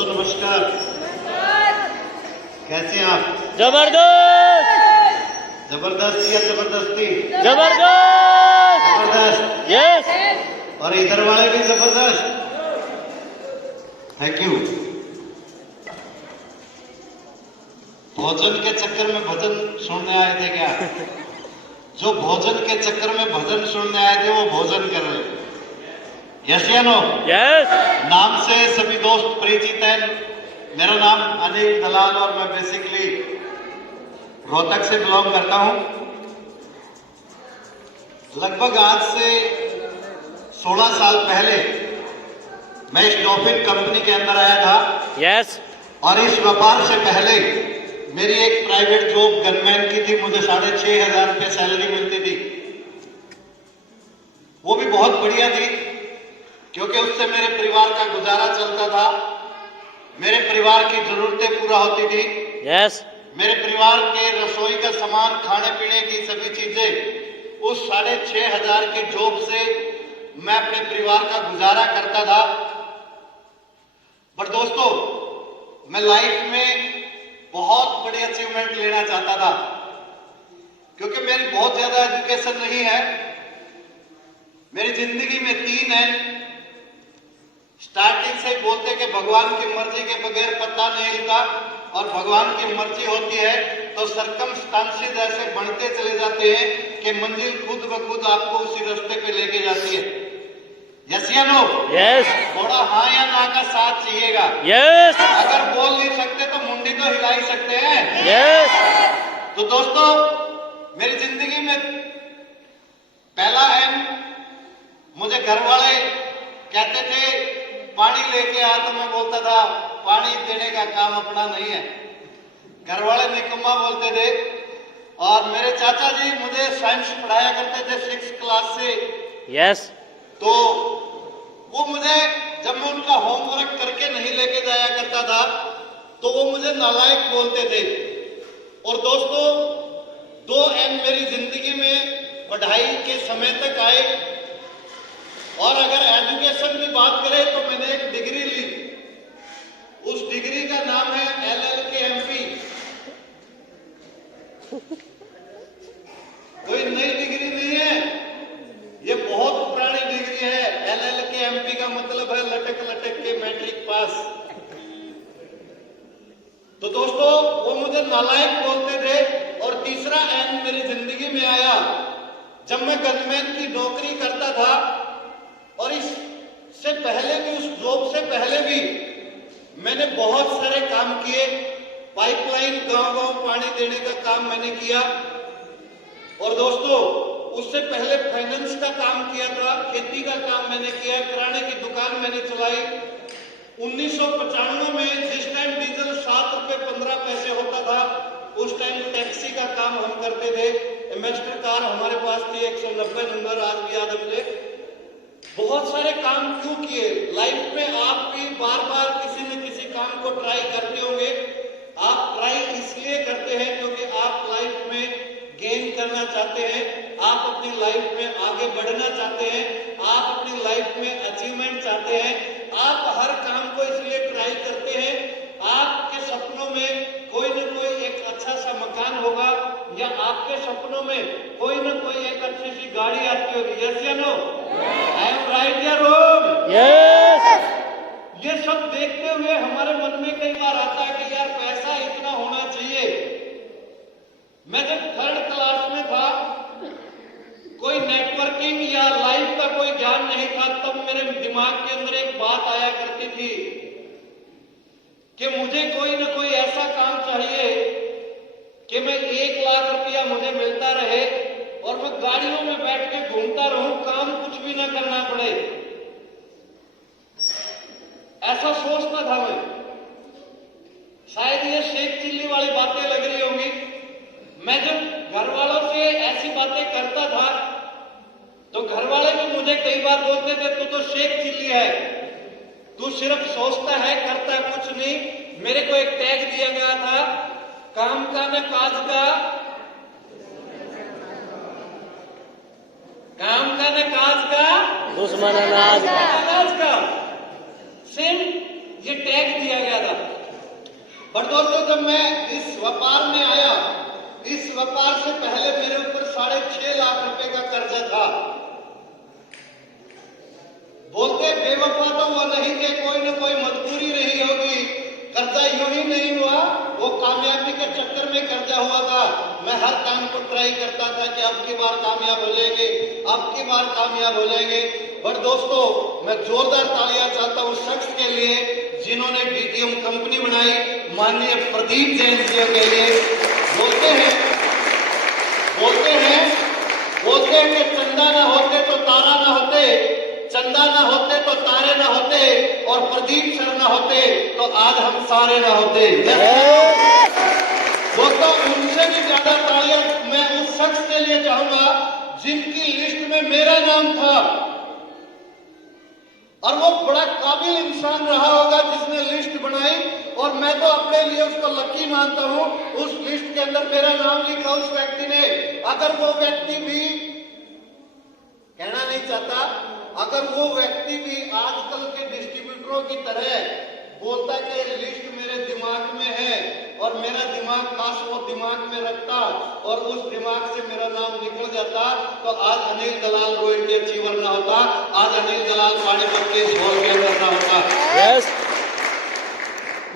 दोस्तों नमस्कार। कैसे हैं आप? जबरदस्त जबरदस्त या जबरदस्ती? जबरदस्त जबरदस्त। यस और इधर वाले भी जबरदस्त। Thank you. भोजन के चक्कर में भजन सुनने आए थे क्या? जो भोजन के चक्कर में भजन सुनने आए थे वो भोजन कर रहे हैं। यस या नो? यस नाम से सभी दोस्त परिचित हैं। मेरा नाम अनिल दलाल और मैं बेसिकली रोहतक से बिलोंग करता हूं। लगभग आज से 16 साल पहले मैं इस डॉल्फिन कंपनी के अंदर आया था। यस और इस व्यापार से पहले मेरी एक प्राइवेट जॉब गनमैन की थी। मुझे 6,500 रुपये सैलरी मिलती थी। वो भी बहुत बढ़िया थी क्योंकि उससे मेरे परिवार का गुजारा चलता था। मेरे परिवार की जरूरतें पूरा होती थी। यस मेरे परिवार के रसोई का सामान, खाने पीने की सभी चीजें उस 6,500 की जॉब से मैं अपने परिवार का गुजारा करता था। पर दोस्तों, मैं लाइफ में बहुत बड़ी अचीवमेंट लेना चाहता था क्योंकि मेरी बहुत ज्यादा एजुकेशन नहीं है। मेरी जिंदगी में 3 है। स्टार्टिंग से बोलते कि भगवान की मर्जी के बगैर पत्ता नहीं हिलता और भगवान की मर्जी होती है तो सर्कमस्टांसेस ऐसे बढ़ते चले जाते हैं कि मंजिल खुद ब खुद आपको उसी रास्ते पे लेके जाती है। यस या नो? यस थोड़ा हाँ या ना का साथ चाहिएगा। यस अगर बोल नहीं सकते तो मुंडी तो हिला ही सकते हैं। यस तो दोस्तों, मेरी जिंदगी में पहला है, मुझे घर वाले कहते थे पानी लेके आ, तो मैं बोलता था पानी देने का काम अपना नहीं है। घर वाले निकम्मा बोलते थे। और मेरे चाचा जी मुझे साइंस पढ़ाया करते थे 6th क्लास से। यस तो वो मुझे, जब मैं उनका होमवर्क करके नहीं लेके जाया करता था तो वो मुझे नालायक बोलते थे। और दोस्तों, 2 एम मेरी जिंदगी में पढ़ाई के समय तक आए। और अगर एजुकेशन की बात करें तो मैंने एक डिग्री ली। उस डिग्री का नाम है LLKMP। कोई नई डिग्री नहीं है, ये बहुत पुरानी डिग्री है। LLKMP का मतलब है लटक लटक के मैट्रिक पास। तो दोस्तों, वो मुझे नालायक बोलते थे। और तीसरा एन मेरी जिंदगी में आया जब मैं गनमैन की नौकरी करता था। और इससे पहले भी, उस जॉब से पहले भी मैंने बहुत सारे काम किए। पाइपलाइन, गांव-गांव पानी देने का काम मैंने किया। और दोस्तों, उससे पहले फाइनेंस का काम किया था, खेती का काम मैंने किया, किराने की दुकान मैंने चलाई। 1995 में जिस टाइम डीजल 7 रुपए 15 पैसे होता था, उस टाइम टैक्सी का काम हम करते थे। एमेस्टर कार हमारे पास थी 190 नंबर, आज भी याद है मुझे। बहुत सारे काम क्यों किए लाइफ में? आप भी बार बार किसी न किसी काम को ट्राई करते होंगे। आप ट्राई इसलिए करते हैं क्योंकि आप लाइफ में गेन करना चाहते हैं, आप अपनी लाइफ में आगे बढ़ना चाहते हैं, आप अपनी लाइफ में अचीवमेंट चाहते हैं। आप हर काम को इसलिए ट्राई करते हैं। आपके सपनों में कोई न कोई एक अच्छा सा मकान होगा, या आपके सपनों में कोई न कोई एक अच्छी सी गाड़ी आती होगी। यस या नो? आई एम राइट या रॉन्ग? यस ये सब देखते हुए हमारे मन में कई बार आता है कि यार पैसा इतना होना चाहिए। मैं जब 3rd क्लास में था, कोई नेटवर्किंग या लाइफ का कोई ज्ञान नहीं था, तब मेरे दिमाग के अंदर एक बात आया करती थी कि मुझे कोई न कोई ऐसा काम चाहिए कि मैं 1 लाख रुपया मुझे मिलता रहे और मैं गाड़ियों में बैठ के घूमता रहूं, काम कुछ भी ना करना पड़े। ऐसा सोचता था मैं। शायद ये शेख चिल्ली वाली बातें लग रही होंगी। मैं जब घर वालों से ऐसी बातें करता था तो घर वाले भी मुझे कई बार बोलते थे तू तो शेख चिल्ली है, तू सिर्फ सोचता है, करता कुछ नहीं। मेरे को एक टैग दिया गया था, काम का न काज का, काम का न काज का, दुश्मन अनाज का। अनाज का। सेम ये टैग दिया गया था। पर दोस्तों जब मैं इस व्यापार में आया, इस व्यापार से पहले मेरे ऊपर 6.5 लाख रुपए का कर्जा था। बोलते बेवफा तो हुआ नहीं कि कोई ना कोई मजबूरी रही होगी, कर्जा यूं ही नहीं हुआ, वो कामयाबी के चक्कर में कर्जा हुआ था। मैं हर काम को ट्राई करता था कि अब की बार कामयाब हो जाएंगे, अब की बार कामयाब हो जाएंगे। पर दोस्तों मैं जोरदार तालियां चाहता हूं उस शख्स के लिए जिन्होंने डीटीएम कंपनी बनाई, माननीय प्रदीप जैन जी के लिए। बोलते हैं कि चंदा ना होते तो तारा ना होते, चंदा ना होते तो तारे ना होते, और प्रदीप सर ना होते तो आज हम सारे ना होते। दोस्तों उनसे भी ज्यादा तालियां मैं उस शख्स के लिए चाहूंगा जिनकी लिस्ट में मेरा नाम था, और वो बड़ा काबिल इंसान रहा होगा जिसने लिस्ट बनाई, और मैं तो अपने लिए उसको लकी मानता हूं। उस लिस्ट के अंदर मेरा नाम लिखा उस व्यक्ति ने। अगर वो व्यक्ति भी कहना नहीं चाहता, अगर वो व्यक्ति भी आजकल के डिस्ट्रीब्यूटरों की तरह बोलता है कि लिस्ट मेरे दिमाग में है, और मेरा दिमाग काश वो दिमाग में रखता और उस दिमाग से मेरा नाम निकल जाता, तो आज अनिल दलाल रॉयल्टी अचीवर ना होता, आज अनिल दलाल पानीपत के हॉल के अंदर ना होता। यस।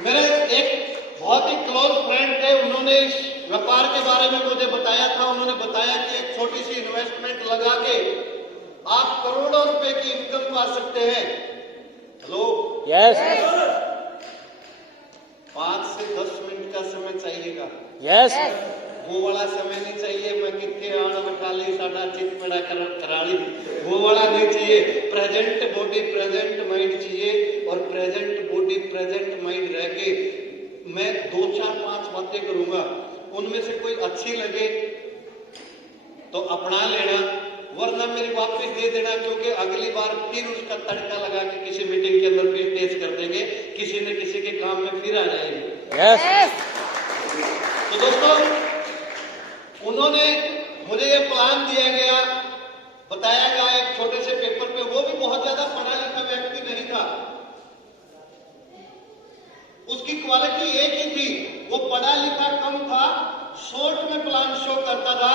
मेरे एक बहुत ही क्लोज फ्रेंड थे, उन्होंने इस व्यापार के बारे में मुझे बताया था। उन्होंने बताया कि एक छोटी सी इन्वेस्टमेंट लगा के आप करोड़ों रुपए की इनकम पा सकते हैं। Hello, yes. 5 से 10 मिनट का समय चाहिएगा। यस। वो वाला समय नहीं चाहिए मैं कितने आना बैठा ली साडा चित पड़ा करा ली, वो वाला नहीं चाहिए। प्रेजेंट बॉडी प्रेजेंट माइंड चाहिए, और प्रेजेंट बॉडी प्रेजेंट माइंड रह के मैं 2 4 5 बातें करूंगा, उनमें से कोई अच्छी लगे तो अपना लेना, वरना मेरी वापस दे देना, क्योंकि अगली बार फिर उसका तड़का लगा के किसी मीटिंग के अंदर फिर पेश कर देंगे, किसी न किसी के काम में फिर आ जाएंगे। यस। तो दोस्तों उन्होंने मुझे ये प्लान दिया गया, बताया गया एक छोटे से पेपर पे। वो भी बहुत ज्यादा पढ़ा लिखा व्यक्ति नहीं था, उसकी क्वालिटी एक ही थी, वो पढ़ा लिखा कम था, शॉर्ट में प्लान शो करता था।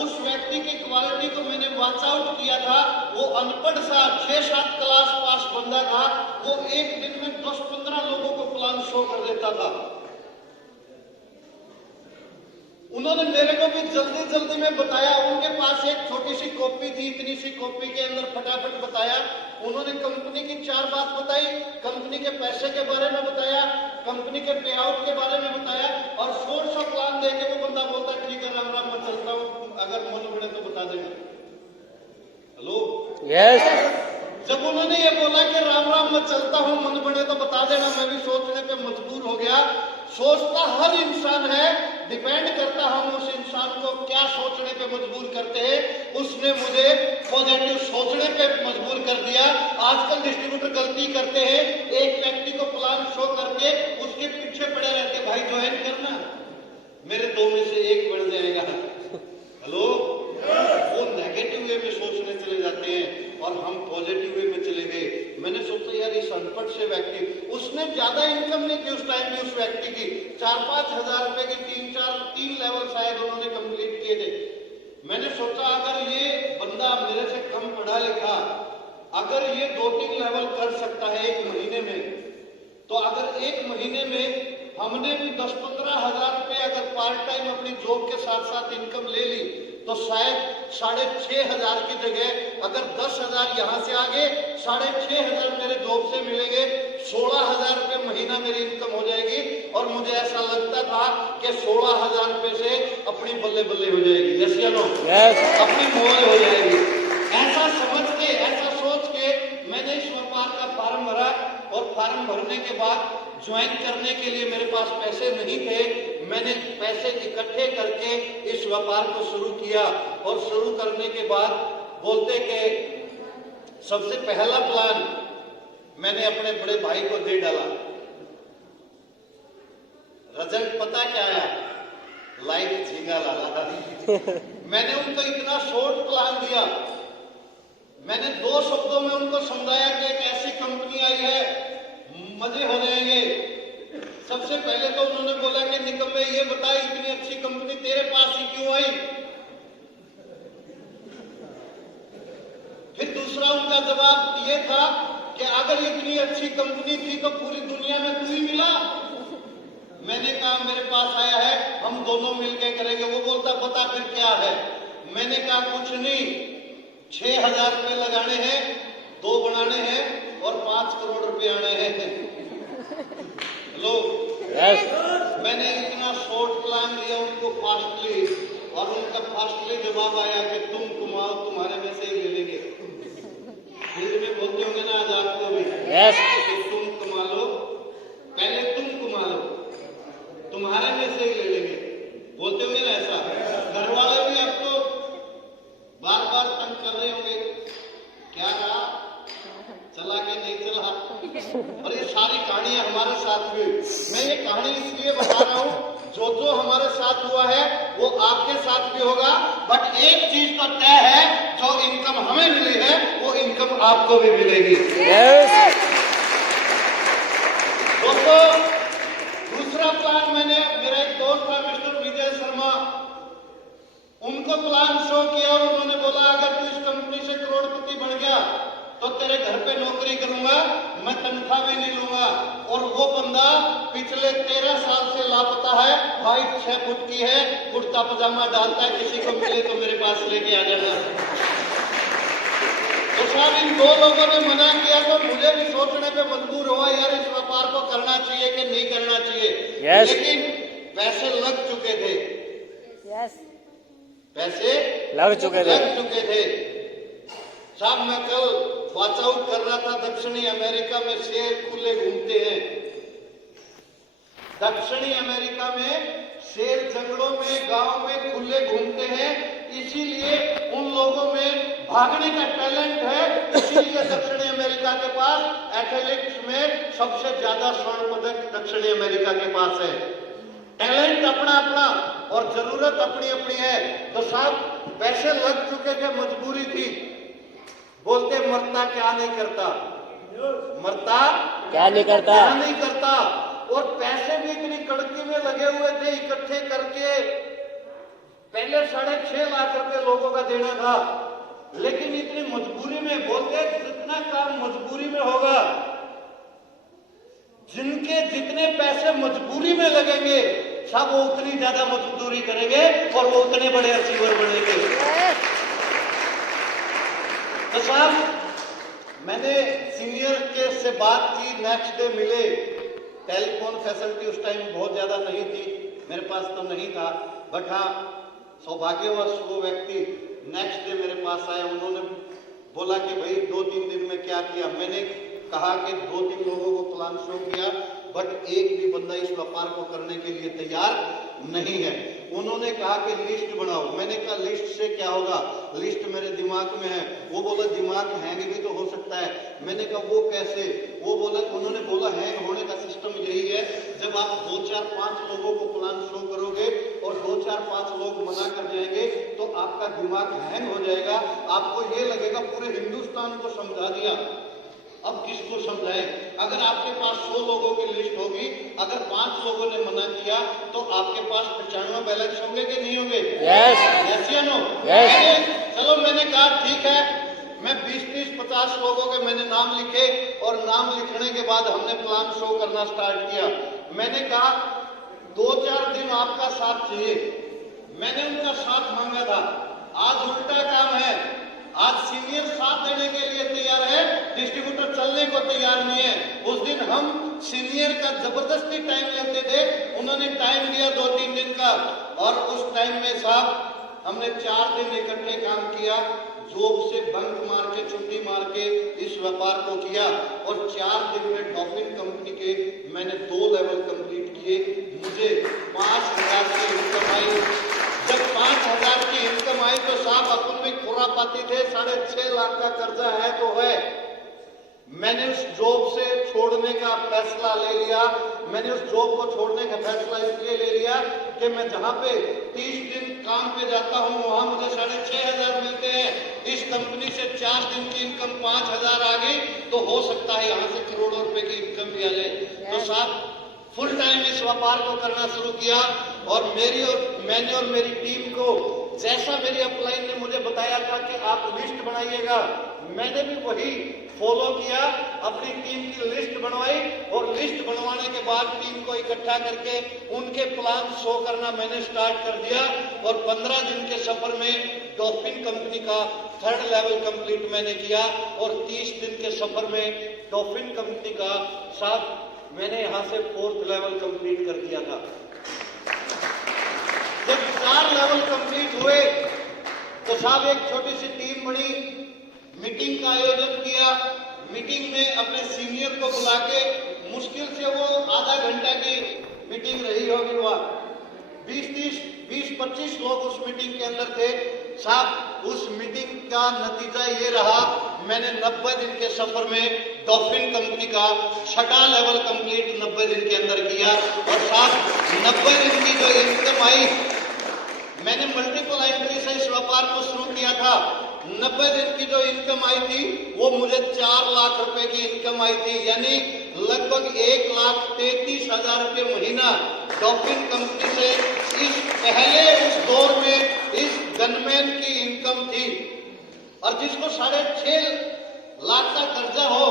उस व्यक्ति की क्वालिटी को मैंने वॉच आउट किया था। वो अनपढ़ सा 6-7 क्लास पास बंदा था, वो एक दिन में 10-15 लोगों को प्लान शो कर देता था। उन्होंने मेरे को भी जल्दी जल्दी में बताया, उनके पास एक छोटी सी कॉपी थी, इतनी सी कॉपी के अंदर फटाफट बताया। उन्होंने कंपनी की 4 बात बताई, कंपनी के पैसे के बारे में बताया, कंपनी के पे आउट के बारे में बताया, और शॉर्ट सा प्लान देके वो बंदा बोलता ठीक है राम राम मैं चलता हूँ, अगर मन बढ़े तो बता देना। Hello, yes. जब उन्होंने ये बोला कि राम राम मैं चलता हूँ, मन बढ़े तो बता देना, मैं भी सोचने पे मजबूर हो गया। सोचता हर इंसान है, डिपेंड करता हम उस इंसान को क्या सोचने पे मजबूर करते हैं। उसने मुझे पॉजिटिव सोचने पे मजबूर कर दिया। आजकल डिस्ट्रीब्यूटर गलती करते हैं, एक व्यक्ति को प्लान शो करके उसके पीछे पड़े रहते, भाई ज्वाइन करना, मेरे 2 में से 1 बन जाएगा। हेलो, वो नेगेटिव वे में सोचने चले जाते हैं और हम पॉजिटिव वे में चले गए। मैंने सोचा यार इस अनपढ़ से व्यक्ति, उसने ज्यादा इनकम नहीं की उस टाइम में, उस व्यक्ति की 4-5 हजार रुपए की 3 लेवल शायद उन्होंने कंप्लीट किए थे। मैंने सोचा अगर ये बंदा मेरे से कम पढ़ा लिखा, अगर ये 2-3 लेवल कर सकता है 1 महीने में, तो अगर 1 महीने में हमने भी 10-15 हजार रुपए अगर पार्ट टाइम अपनी जॉब के साथ साथ इनकम ले ली, तो शायद 6,500 की जगह अगर 10,000 यहाँ से आगे 6,500 मेरे जॉब से मिलेंगे, 16,000 रुपए महीना मेरी इनकम हो जाएगी। और मुझे ऐसा लगता था कि 16,000 रुपए से अपनी बल्ले बल्ले हो जाएगी, यस या नो, अपनी मौज हो जाएगी। ऐसा समझ के, ऐसा सोच के मैंने इस व्यापार का फॉर्म भरा, और फॉर्म भरने के बाद ज्वाइन करने के लिए मेरे पास पैसे नहीं थे। मैंने पैसे इकट्ठे करके इस व्यापार को शुरू किया, और शुरू करने के बाद बोलते कि सबसे पहला प्लान मैंने अपने बड़े भाई को दे डाला। रिजल्ट पता क्या आया? लाइफ झींगा लाला। मैंने उनको इतना शॉर्ट प्लान दिया, मैंने 2 शब्दों में उनको समझाया कि एक ऐसी कंपनी आई है, मजे हो जाएंगे। सबसे पहले तो उन्होंने बोला कि निकम्मे ये बता, इतनी अच्छी कंपनी तेरे पास ही क्यों आई? फिर दूसरा उनका जवाब ये था कि अगर इतनी अच्छी कंपनी थी तो पूरी दुनिया में तू ही मिला। मैंने कहा मेरे पास आया है, हम दोनों मिलकर करेंगे। वो बोलता बता फिर क्या है? मैंने कहा कुछ नहीं, 6,000 रुपए लगाने हैं, 2 बनाने हैं और 5 करोड़ रुपए आने हैं। लो, Yes. मैंने इतना शॉर्ट प्लान लिया उनको फास्टली, और उनका फास्टली जवाब आया कि तुम कमाओ, तुम्हारे में से ही ले लेंगे। हिंदी में बोलते होंगे ना आज आपको भी, Yes. कि तुम कमा लो, पहले तुम कमा लो, तुम्हारे में से ही ले लेंगे। बोलते होंगे ना ऐसा। घर वाले भी आपको बार बार तंग कर रहे होंगे, क्या रहा, चला के नहीं चला। और ये सारी कहानियां हमारे साथ हुई। मैं ये कहानी इसलिए बता रहा हूं, जो हमारे साथ हुआ है वो आपके साथ भी होगा। बट एक चीज तो तय है, जो इनकम हमें मिली है वो इनकम आपको भी मिलेगी। Yes. दोस्तों, दूसरा प्लान मैंने, मेरा एक दोस्त था मिस्टर विजय शर्मा, उनको प्लान शो किया और उन्होंने बोला अगर तू इस कंपनी से करोड़पति बन गया तो तेरे घर पे नौकरी करूंगा, मैं तनख्वाह भी नहीं लूंगा। और वो बंदा पिछले 13 साल से लापता है, हाइट 6 फुट की है, कुर्ता पजामा डालता है, किसी को मिले तो मेरे पास लेके आ जाना। तो साहब इन 2 लोगों ने मना किया तो मुझे भी सोचने पे मजबूर हुआ, यार इस व्यापार को करना चाहिए कि नहीं करना चाहिए। Yes. लेकिन पैसे लग चुके थे। Yes. लग चुके थे। लग चुके थे। साहब मैं कल वॉच आउट कर रहा था, दक्षिणी अमेरिका में शेर खुले घूमते हैं। दक्षिणी अमेरिका में शेर जंगलों में, गांव में खुले घूमते हैं, इसीलिए उन लोगों में भागने का टैलेंट है। इसीलिए दक्षिणी अमेरिका के पास एथलेटिक्स में सबसे ज्यादा स्वर्ण पदक दक्षिणी अमेरिका के पास है। टैलेंट अपना अपना और जरूरत अपनी अपनी है। तो साहब पैसे लग चुके थे, मजबूरी थी। बोलते मरता क्या नहीं करता, मरता क्या नहीं करता। क्या नहीं करता। और पैसे भी इतनी कड़की में लगे हुए थे इकट्ठे करके। पहले 6.5 लाख रुपए लोगों का देना था, लेकिन इतनी मजबूरी में, बोलते जितना काम मजबूरी में होगा, जिनके जितने पैसे मजबूरी में लगेंगे सब वो उतनी ज्यादा मजदूरी करेंगे और वो उतने बड़े अचीवर बनेंगे। तो साहब मैंने सीनियर के से बात की, नेक्स्ट डे मिले। टेलीफोन फैसिलिटी उस टाइम बहुत ज्यादा नहीं थी, मेरे पास तो नहीं था। बट हाँ, सौभाग्यवश वो व्यक्ति नेक्स्ट डे मेरे पास आया। उन्होंने बोला कि भाई 2-3 दिन में क्या किया। मैंने कहा कि 2-3 लोगों को प्लान शो किया, बट एक भी बंदा इस व्यापार को करने के लिए तैयार नहीं है। उन्होंने कहा कि लिस्ट बनाओ। मैंने कहा लिस्ट से क्या होगा, लिस्ट मेरे दिमाग में है। वो बोला दिमाग हैंग भी तो हो सकता है। मैंने कहा वो कैसे? वो बोला, उन्होंने बोला हैंग होने का सिस्टम यही है, जब आप 2-4-5 लोगों को प्लान शो करोगे और 2-4-5 लोग मना कर जाएंगे तो आपका दिमाग हैंग हो जाएगा। आपको ये लगेगा पूरे हिंदुस्तान को समझा दिया, अब किसको समझाए। अगर आपके पास 100 लोगों की लिस्ट होगी, अगर 5 लोगों ने मना किया तो आपके पास 95 बैलेंस होंगे कि नहीं होंगे? Yes. Yes या no? Yes. चलो मैंने कहा ठीक है, मैं 20-30-50 लोगों के मैंने नाम लिखे और नाम लिखने के बाद हमने प्लान शो करना स्टार्ट किया। मैंने कहा 2-4 दिन आपका साथ चाहिए। मैंने उनका साथ मांगा था। आज उल्टा काम है, आज सीनियर साथ देने के लिए तैयार है, डिस्ट्रीब्यूटर चलने को तैयार नहीं है। उस दिन हम सीनियर का जबरदस्ती टाइम लेते थे, उन्होंने टाइम दिया 2-3 दिन का, और उस टाइम में साहब हमने 4 दिन इकट्ठे काम किया। जॉब से बंक मार के, छुट्टी मार के इस व्यापार को किया और 4 दिन में डॉल्फिन कंपनी के मैंने 2 लेवल कंप्लीट किए। मुझे 5,000 की इनकम आई। जब 5,000 की इनकम आई तो साहब अपन में खुरापाती थे, 6.5 लाख का कर्जा है तो है। मैंने उस जॉब से छोड़ने का फैसला ले लिया। मैंने उस जॉब को छोड़ने का फैसला इसलिए ले लिया कि मैं जहां पे 30 दिन काम पे जाता हूं वहां मुझे 6,500 मिलते हैं। इस कंपनी से 4 दिन की इनकम 5,000 आ गई तो हो सकता है यहां से करोड़ों रुपए की इनकम भी आ जाए। तो साहब फुल टाइम इस व्यापार को करना शुरू किया और मैंने और मेरी टीम को जैसा मेरी अपलाइन ने मुझे बताया था कि आप लिस्ट बनाइएगा, मैंने भी वही फॉलो किया। अपनी टीम की लिस्ट बनवाई और लिस्ट बनवाने के बाद टीम को इकट्ठा करके उनके प्लान शो करना मैंने स्टार्ट कर दिया और 15 दिन के सफर में डॉल्फिन कंपनी का 3rd लेवल कंप्लीट मैंने किया और 30 दिन के सफर में डॉल्फिन कंपनी का साथ मैंने यहां से 4th लेवल कंप्लीट कर दिया था। जब 4 लेवल कंप्लीट हुए तो साहब एक छोटी सी टीम बनी, मीटिंग का आयोजन किया। मीटिंग में अपने सीनियर को बुला के मुश्किल से वो आधा घंटा की मीटिंग रही होगी, वह 20-25 लोग उस मीटिंग के अंदर थे। साहब उस मीटिंग का नतीजा ये रहा, मैंने 90 दिन के सफर में डॉल्फिन कंपनी का 6ठा लेवल कंप्लीट 90 दिन के अंदर किया और साहब 90 दिन की जो इनकम आई, मैंने मल्टीपल एंट्री से इस व्यापार को शुरू किया था। 90 दिन की जो इनकम आई थी वो मुझे 4 लाख रुपए की इनकम आई थी, यानी लगभग 1,33,000 रुपए महीना डॉल्फिन कंपनी से इस पहले उस दौर में इस गनमैन की इनकम थी। और जिसको 6.5 लाख का कर्जा हो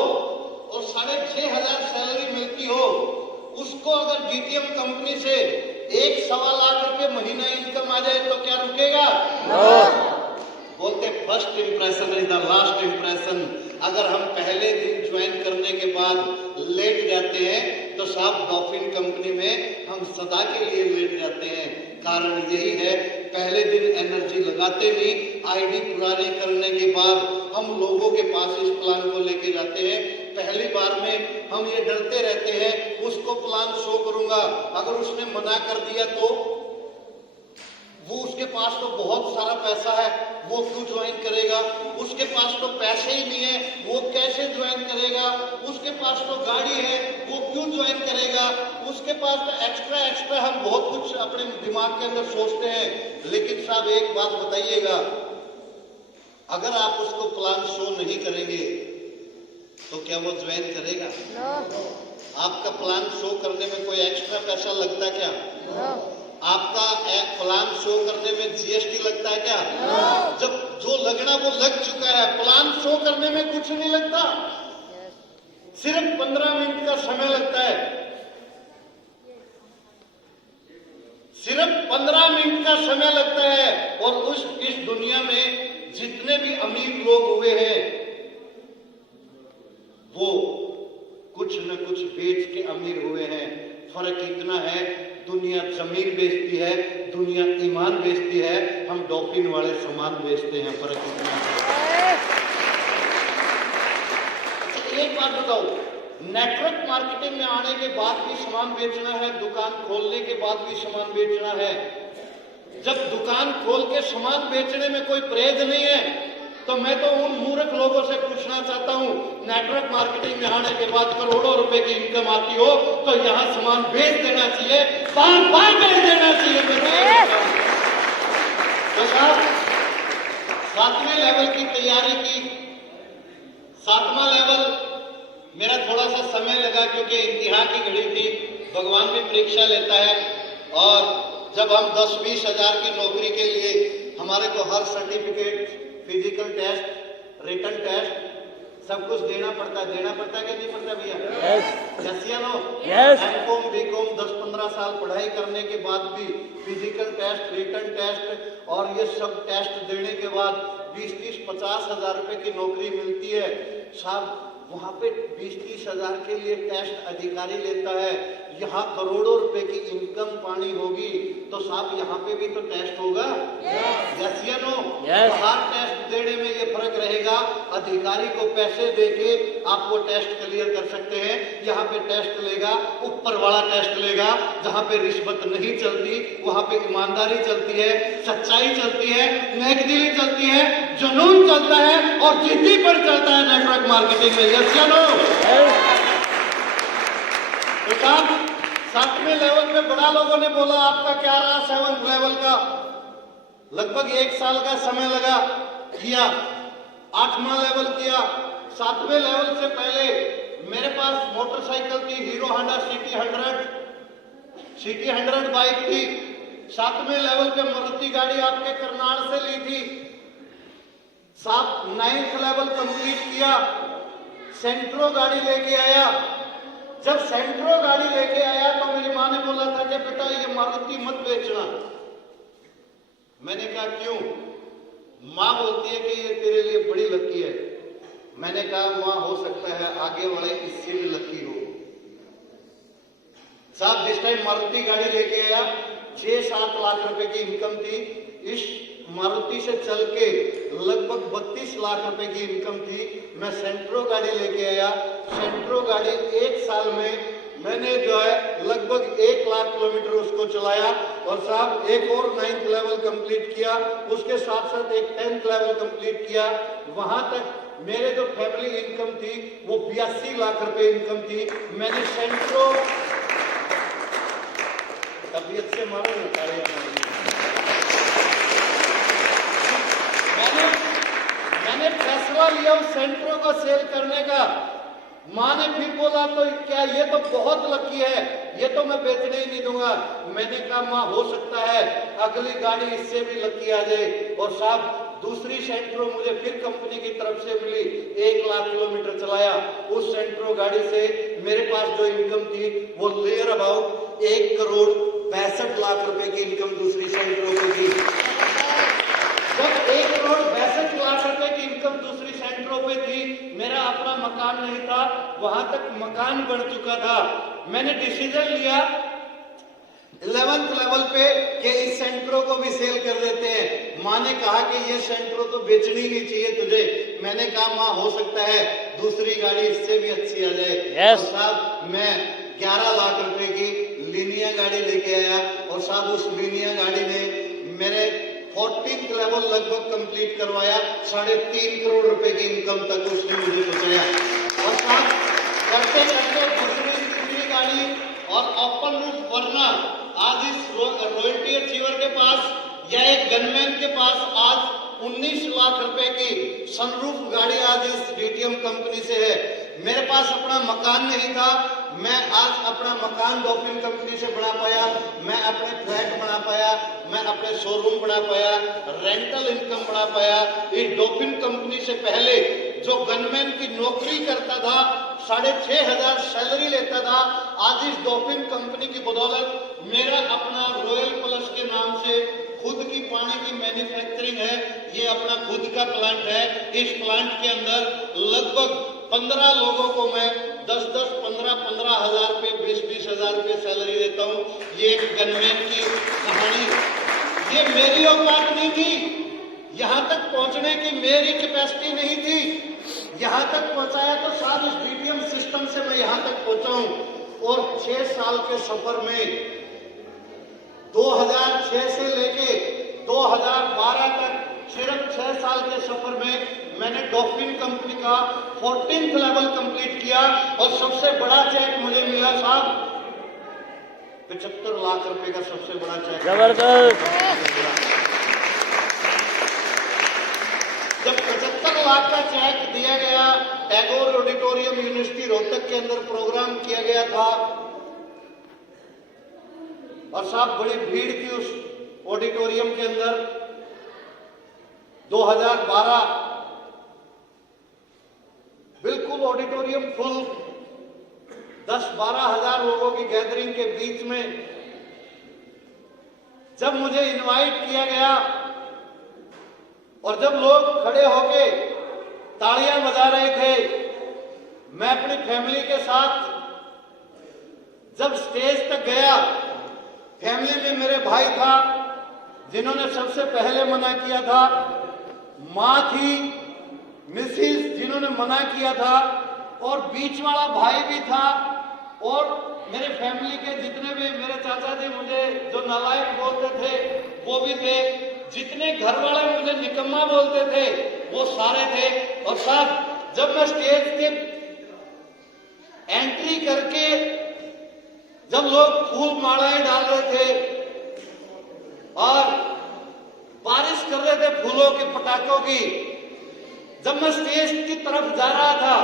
और 6,500 सैलरी मिलती हो, उसको अगर डीटीएम कंपनी से 1.25 लाख रुपए महीना इनकम आ जाए तो क्या रुकेगा? बोलते first impression is the last impression. अगर हम पहले दिन ज्वाइन करने के बाद लेट जाते हैं तो साहब डॉल्फिन कंपनी में हम सदा के लिए लेट जाते हैं। कारण यही है, पहले दिन एनर्जी लगाते नहीं, आईडी पुराने करने के बाद हम लोगों के पास इस प्लान को लेके जाते हैं। पहली बार में हम ये डरते रहते हैं उसको प्लान शो करूंगा, अगर उसने मना कर दिया तो वो उसके पास तो बहुत सारा पैसा है, वो क्यों ज्वाइन करेगा? उसके पास तो पैसे ही नहीं है, वो कैसे ज्वाइन करेगा? उसके पास तो गाड़ी है, वो क्यों ज्वाइन करेगा? उसके पास तो एक्स्ट्रा हम बहुत कुछ अपने दिमाग के अंदर सोचते हैं। लेकिन साहब एक बात बताइएगा, अगर आप उसको प्लान शो नहीं करेंगे तो क्या वो ज्वाइन करेगा? आपका प्लान शो करने में कोई एक्स्ट्रा पैसा लगता क्या? आपका एक प्लान शो करने में जीएसटी लगता है क्या? जब जो लगना वो लग चुका है, प्लान शो करने में कुछ नहीं लगता, सिर्फ 15 मिनट का समय लगता है। सिर्फ 15 मिनट का समय लगता है और इस दुनिया में जितने भी अमीर लोग हुए हैं वो कुछ न कुछ बेच के अमीर हुए हैं। फर्क इतना है, दुनिया जमीन बेचती है, दुनिया ईमान बेचती है, हम डॉल्फिन वाले सामान बेचते हैं। फर्क इतना है। एक बात बताओ, नेटवर्क मार्केटिंग में आने के बाद भी सामान बेचना है, दुकान खोलने के बाद भी सामान बेचना है। जब दुकान खोल के सामान बेचने में कोई परहेज नहीं है तो मैं तो उन मूर्ख लोगों से पूछना चाहता हूं, नेटवर्क मार्केटिंग में आने के बाद करोड़ों रुपए की इनकम आती हो तो यहां सामान बेच देना चाहिए, बार बेच देना चाहिए। तो साहब 7वें लेवल की तैयारी की। 7वां लेवल मेरा थोड़ा सा समय लगा क्योंकि इम्तिहान की घड़ी थी, भगवान भी परीक्षा लेता है। और जब हम 10-20 हजार की नौकरी के लिए हमारे को हर certificate, physical test, written test सब कुछ देना पड़ता है कि नहीं पड़ता भैया? यस या नो? एमकॉम बीकॉम 10-15 साल पढ़ाई करने के बाद भी फिजिकल टेस्ट, रिटन टेस्ट और ये सब टेस्ट देने के बाद 20-30-50 हजार रुपए की नौकरी मिलती है। साहब वहां पे 20-30 हजार के लिए टेस्ट अधिकारी लेता है, यहाँ करोड़ों रुपए की इनकम पानी होगी तो साहब यहाँ पे भी तो टेस्ट होगा। यस या नो? हर टेस्ट देने में ये फर्क रहेगा, अधिकारी को पैसे देके आपको टेस्ट क्लियर कर सकते हैं, यहाँ पे टेस्ट लेगा ऊपर वाला टेस्ट लेगा, जहाँ पे रिश्वत नहीं चलती, वहां पे ईमानदारी चलती है, सच्चाई चलती है, नेकदिली चलती है, जुनून चलता है और जिद्दी पर चलता है नेटवर्क मार्केटिंग में। यस या नो? तो साहब 7वें लेवल पे बड़ा लोगों ने बोला आपका क्या रहा 7th लेवल का, लगभग 1 साल का समय लगा किया। 8वां लेवल किया। 7वें लेवल से पहले मेरे पास मोटरसाइकिल थी हीरो होंडा सिटी 100 बाइक थी। 7वें लेवल पे मारुति गाड़ी आपके करनाल से ली थी। 9th लेवल कंप्लीट किया, सेंट्रो गाड़ी लेके आया। जब सेंट्रो गाड़ी लेके आया तो मेरी माँ ने बोला था कि बेटा ये मारुति मत बेचना। मैंने कहा क्यों? माँ बोलती है कि ये तेरे लिए बड़ी लकी है। मैंने कहा माँ हो सकता है आगे वाले इससे भी लकी हो। साहब जिस टाइम मारुति गाड़ी लेके आया 6-7 लाख रुपए की इनकम थी। इस मारुति से चल के लगभग 32 लाख रुपए की इनकम थी। मैं सेंट्रो गाड़ी लेके आया। सेंट्रो गाड़ी 1 साल में मैंने जो है लगभग 1 लाख किलोमीटर उसको चलाया। और साहब एक और 9th लेवल कंप्लीट किया, उसके साथ साथ एक 10th लेवल कंप्लीट किया। वहां तक मेरे जो फैमिली इनकम थी वो 82 लाख रुपए इनकम थी। मैंने सेंट्रो तबीयत से मारो मैंने फैसला लिया उस सेंट्रो को सेल करने का। माँ ने फिर बोला तो क्या ये तो बहुत लकी है, ये तो मैं बेचने ही नहीं दूंगा। मैंने कहा माँ हो सकता है अगली गाड़ी इससे भी लकी आ जाए। और साहब दूसरी सेंट्रो मुझे फिर कंपनी की तरफ से मिली। 1 लाख किलोमीटर चलाया। उस सेंट्रो गाड़ी से मेरे पास जो इनकम थी वो नियर अबाउट 1,62,62 रुपए की इनकम दूसरी सेंट्रो पे थी। जब 1,62,62 रुपए की इनकम दूसरी सेंट्रो पे थी, मेरा अपना मकान नहीं था, वहां तक मकान बन चुका था। मैंने डिसीजन लिया 11th लेवल पे कि इस सेंट्रो को भी सेल कर देते हैं। माँ ने कहा कि ये सेंट्रो तो बेचनी नहीं चाहिए तुझे। मैंने कहा माँ हो सकता है दूसरी गाड़ी इससे भी अच्छी आ जाए। yes. और साहब मैं 11 लाख रुपए की लीनिया गाड़ी लेके आया। और साहब उस लीनिया गाड़ी ने मेरे 14th लेवल लगभग कंप्लीट करवाया। 3.5 करोड़ रुपए की इनकम तक उसने मुझे पहुंचाया। और साहब करते करते दूसरी गाड़ी और ओपन रूफ वरना आज इस रॉयल्टी अचीवर के पास या एक गनमैन के पास आज 19 लाख रुपए की सनरूफ गाड़ी आज इस डीटीएम कंपनी से है। मेरे पास अपना मकान नहीं था, मैं आज अपना मकान डॉल्फिन कंपनी से बना पाया। मैं अपने फ्लैट बना पाया, मैं अपने शोरूम बना पाया, रेंटल इनकम बना पाया। इस डॉल्फिन कंपनी से पहले जो गनमैन की नौकरी करता था 6,500 सैलरी लेता था, आज इस डॉल्फिन कंपनी की बदौलत मेरा अपना रॉयल प्लस के नाम से खुद की पानी की मैन्युफैक्चरिंग है। ये अपना खुद का प्लांट है। इस प्लांट के अंदर लगभग 15 लोगों को मैं 10-10, 15-15 हजार रुपए, 20-20 हजार रुपए सैलरी देता हूँ। ये एक गनमैन की कहानी। ये मेरी औकात नहीं थी, यहाँ तक पहुँचने की मेरी कैपेसिटी नहीं थी। यहाँ तक पहुँचाया तो साथ इस डीटीएम सिस्टम से मैं यहाँ तक पहुँचा हूँ। और 6 साल के सफर में 2006 से लेके 2012 तक सिर्फ 6 साल के सफर में मैंने डॉल्फिन कंपनी का 14th लेवल कंप्लीट किया। और सबसे बड़ा चेक मुझे मिला साहब 75 लाख रुपए का सबसे बड़ा चेक। जबरदस्त। जब 75 लाख का चेक दिया गया, टैगोर ऑडिटोरियम यूनिवर्सिटी रोहतक के अंदर प्रोग्राम किया गया था। और साहब बड़ी भीड़ थी उस ऑडिटोरियम के अंदर। 2012 बिल्कुल ऑडिटोरियम फुल, 10-12 हजार लोगों की गैदरिंग के बीच में जब मुझे इनवाइट किया गया और जब लोग खड़े होके तालियां बजा रहे थे, मैं अपनी फैमिली के साथ जब स्टेज तक गया, फैमिली में मेरे भाई था जिन्होंने सबसे पहले मना किया था, माँ थी, मिसिस जिन्होंने मना किया था, और बीच वाला भाई भी था, और मेरे फैमिली के जितने भी मेरे चाचा जी मुझे जो नालायक बोलते थे वो भी थे, जितने घर वाले मुझे निकम्मा बोलते थे वो सारे थे। और साहब जब मैं स्टेज के एंट्री करके जब लोग फूल मालाएं डाल रहे थे और बारिश कर रहे थे फूलों के पटाखों की, जब मैं स्टेज की तरफ जा रहा था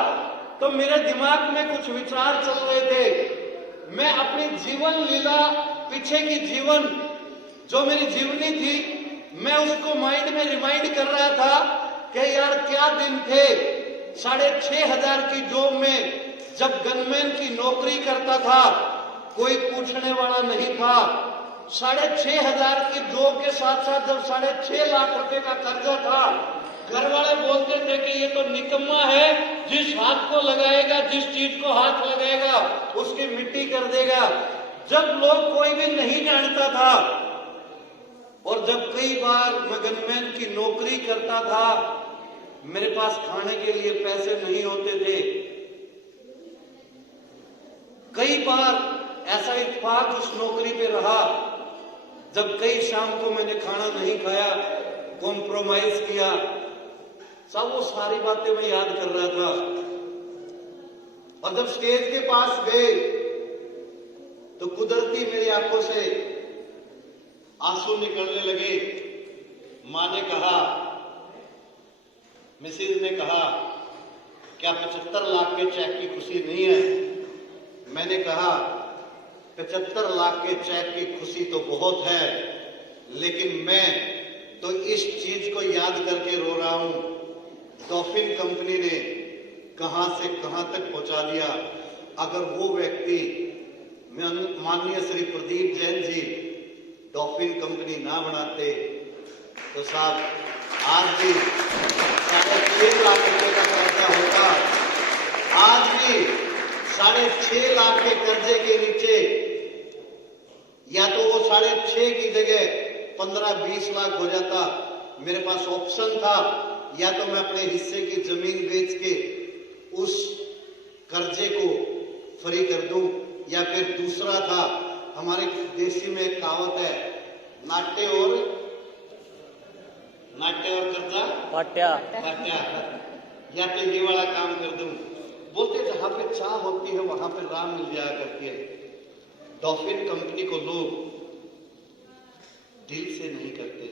तो मेरे दिमाग में कुछ विचार चल रहे थे। मैं अपनी जीवन लीला, पीछे की जीवन जो मेरी जीवनी थी, मैं उसको माइंड में रिमाइंड कर रहा था कि यार क्या दिन थे। 6,500 की जॉब में जब गनमैन की नौकरी करता था, कोई पूछने वाला नहीं था। 6,500 की जॉब के साथ साथ जब 6.5 लाख रुपए का कर्जा था, घर वाले बोलते थे कि ये तो निकम्मा है, जिस हाथ को लगाएगा, जिस चीज को हाथ लगाएगा उसकी मिट्टी कर देगा। जब लोग कोई भी नहीं जानता था और जब कई बार मैं गनमैन की नौकरी करता था, मेरे पास खाने के लिए पैसे नहीं होते थे। कई बार ऐसा इत्तेफाक उस नौकरी पे रहा जब कई शाम को मैंने खाना नहीं खाया, कॉम्प्रोमाइज किया। सब वो सारी बातें मैं याद कर रहा था। और जब स्टेज के पास गए तो कुदरती मेरी आंखों से आंसू निकलने लगे। मां ने कहा, मिसेज ने कहा, क्या 75 लाख के चेक की खुशी नहीं है? मैंने कहा 75 लाख के चेक की खुशी तो बहुत है, लेकिन मैं तो इस चीज को याद करके रो रहा हूं, डॉल्फिन कंपनी ने कहां से कहां तक पहुंचा दिया। अगर वो व्यक्ति माननीय श्री प्रदीप जैन जी डॉल्फिन कंपनी ना बनाते तो साहब आज भी 6.5 लाख रुपए का कर्जा होता। आज भी 6.5 लाख के कर्जे के नीचे या तो वो 6.5 की जगह 15-20 लाख हो जाता। मेरे पास ऑप्शन था, या तो मैं अपने हिस्से की जमीन बेच के उस कर्जे को फ्री कर दूं, या फिर दूसरा था, हमारे देसी में एक कहावत है, नाट्य और कर्जा पाट्या, या तो ये वाला काम कर दूं। बोलते जहां पे चाह होती है वहां पे राह मिल जाया करती है। डॉल्फिन कंपनी को लोग दिल से नहीं करते,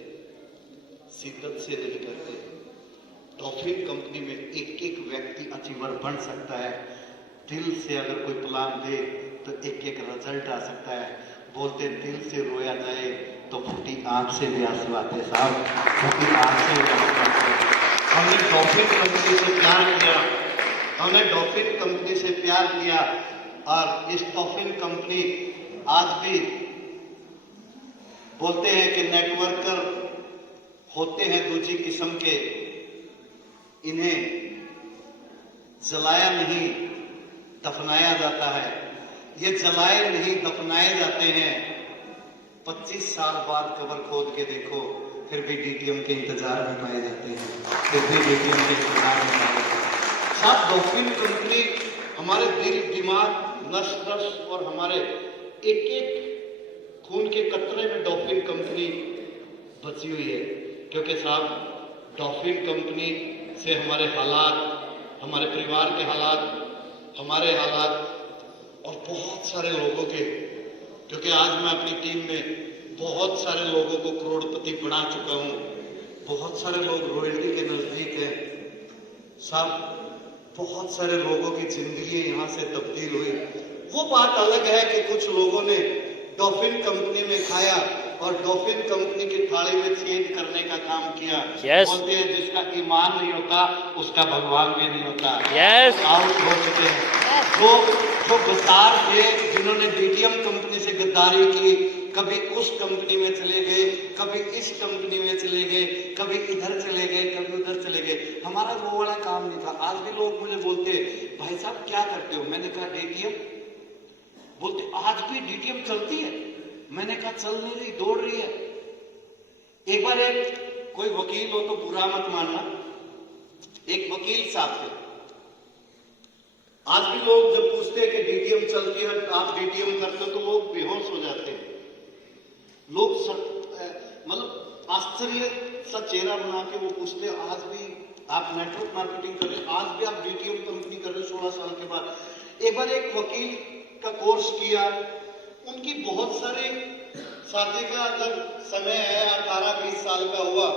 शिद्दत से नहीं करते। डॉल्फिन कंपनी में एक एक व्यक्ति अचीवर बन सकता है। दिल से अगर कोई प्लान दे तो एक एक रिजल्ट आ सकता है। बोलते दिल से रोया जाए तो फूटी आंख से भी आंसू आते साहब, फूटी आंख से भी आंसू आते। हमने डॉल्फिन कंपनी से प्यार किया, हमने डॉल्फिन कंपनी से प्यार किया, और इस डॉल्फिन कंपनी आज भी बोलते हैं कि नेटवर्कर होते हैं दूसरी किस्म के, इन्हें जलाया नहीं दफनाया जाता है। ये जलाए नहीं दफनाए जाते हैं। 25 साल बाद कब्र खोद के देखो, फिर भी डीटीएम के इंतजार में पाए जाते हैं, फिर भी डीटीएम के इंतजार में पाए जाते हैं। साथ डॉल्फिन कंपनी हमारे दिल, दिमाग, नस नस और हमारे एक एक खून के कतरे में डॉल्फिन कंपनी बची हुई है। क्योंकि साहब डॉल्फिन कंपनी से हमारे हालात, हमारे परिवार के हालात, हमारे हालात और बहुत सारे लोगों के, क्योंकि आज मैं अपनी टीम में बहुत सारे लोगों को करोड़पति बना चुका हूं। बहुत सारे लोग रॉयल्टी के नजदीक हैं साहब। बहुत सारे लोगों की जिंदगी यहां से तब्दील हुई। वो बात अलग है कि कुछ लोगों ने डॉल्फिन कंपनी में खाया और डॉल्फिन कंपनी की थाली में छेद करने का काम किया। बोलते हैं जिसका ईमान नहीं होता उसका भगवान भी नहीं होता। आउट हो चुके हैं जो गद्दार थे, जिन्होंने डीटीएम कंपनी से गद्दारी की, कभी उस कंपनी में चले गए, कभी इस कंपनी में चले गए, कभी इधर चले गए, कभी उधर चले गए। हमारा वो वाला काम नहीं था। आज भी लोग मुझे बोलते भाई साहब क्या करते हो? मैंने कहा डीटीएम। बोलते आज भी डीटीएम चलती है? मैंने कहा चल नहीं रही, दौड़ रही है। एक बार एक कोई वकील हो तो बुरा मत मानना, एक वकील साहब थे। आज भी लोग जब पूछते हैं कि डीटीएम चलती है, आप डीटीएम करते हो, तो लोग बेहोश हो जाते हैं। लोग मतलब आश्चर्य सा चेहरा बना के वो पूछते हैं आज भी आप नेटवर्क मार्केटिंग कर रहे हैं, आज भी आप डीटीएम कंपनी कर रहे हैं 16 साल के बाद। एक बार एक वकील का कोर्स किया, उनकी बहुत सारी शादी का जब समय है 18-20 साल का हुआ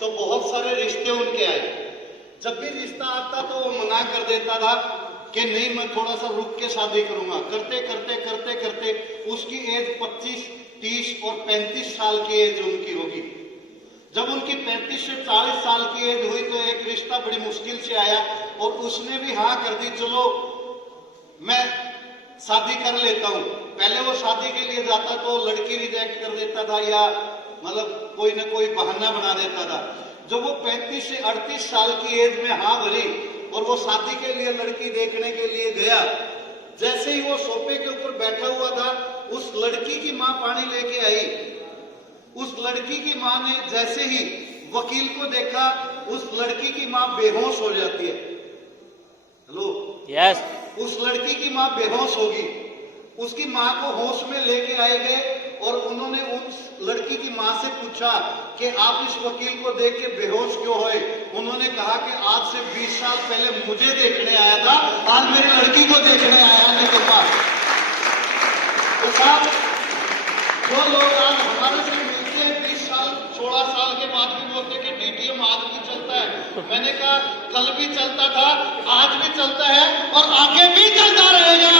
तो बहुत सारे रिश्ते उनके आए। जब भी रिश्ता आता तो वो मना कर देता था कि नहीं मैं थोड़ा सा रुक के शादी करूंगा। करते करते करते करते उसकी एज 25, 30 और 35 साल की एज उनकी होगी। जब उनकी 35 से 40 साल की एज हुई तो एक रिश्ता बड़ी मुश्किल से आया और उसने भी हाँ कर दी, चलो मैं शादी कर लेता हूं। पहले वो शादी के लिए जाता तो लड़की रिजेक्ट कर देता था या मतलब कोई ना कोई बहाना बना देता था। जब वो 35 से 38 साल की एज में हाँ भरी और वो शादी के लिए लड़की देखने के लिए गया, जैसे ही वो सोफे के ऊपर बैठा हुआ था उस लड़की की माँ पानी लेके आई। उस लड़की की माँ ने जैसे ही वकील को देखा उस लड़की की माँ बेहोश हो जाती है। हेलो, यस, उस लड़की की माँ बेहोश होगी। उसकी माँ को होश में लेके आए गए और उन्होंने उस लड़की की माँ से पूछा कि आप इस वकील को देख के बेहोश क्यों हुए। उन्होंने कहा कि आज से 20 साल पहले मुझे देखने आया था, आज मेरी लड़की को देखने आया है मेरे पास। तो साहब, जो लोग आज हमारे से मिलते हैं 20 साल 16 साल के बाद भी बोलते कि डीटीएम आज भी चलता है। मैंने कहा कल भी चलता था, आज भी चलता है और आगे भी चलता रहेगा।